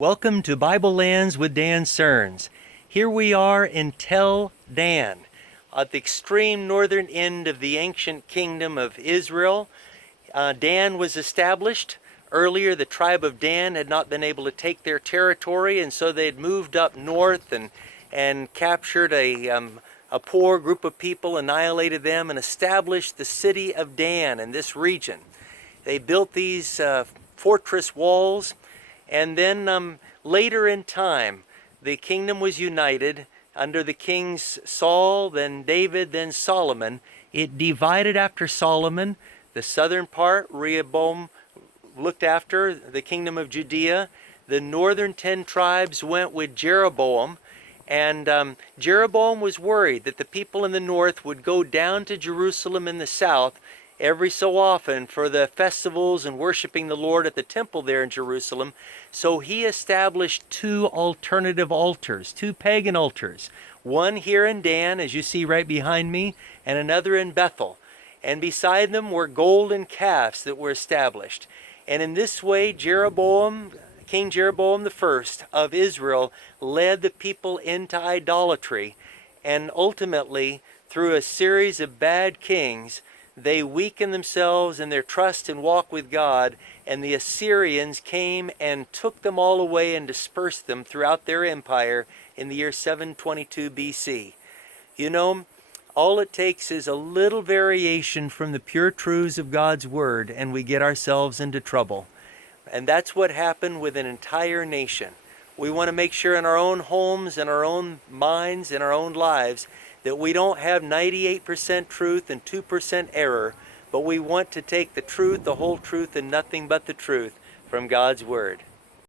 Welcome to Bible Lands with Dan Serns. Here we are in Tel Dan, at the extreme northern end of the ancient kingdom of Israel. Dan was established. Earlier, the tribe of Dan had not been able to take their territory, and so they had moved up north and captured a poor group of people, annihilated them, and established the city of Dan in this region. They built these fortress walls, and then later in time, the kingdom was united under the kings Saul, then David, then Solomon. It divided after Solomon. The southern part, Rehoboam looked after the kingdom of Judea. The northern 10 tribes went with Jeroboam. And Jeroboam was worried that the people in the north would go down to Jerusalem in the south every so often for the festivals and worshiping the Lord at the temple there in Jerusalem. So he established 2 alternative altars, 2 pagan altars. One here in Dan, as you see right behind me, and another in Bethel. And beside them were golden calves that were established. And in this way, Jeroboam, King Jeroboam I of Israel, led the people into idolatry. And ultimately, through a series of bad kings, they weakened themselves in their trust and walk with God, and the Assyrians came and took them all away and dispersed them throughout their empire in the year 722 BC. You know, all it takes is a little variation from the pure truths of God's Word, and we get ourselves into trouble. And that's what happened with an entire nation. We want to make sure in our own homes, in our own minds, in our own lives, that we don't have 98% truth and 2% error, but we want to take the truth, the whole truth, and nothing but the truth from God's Word.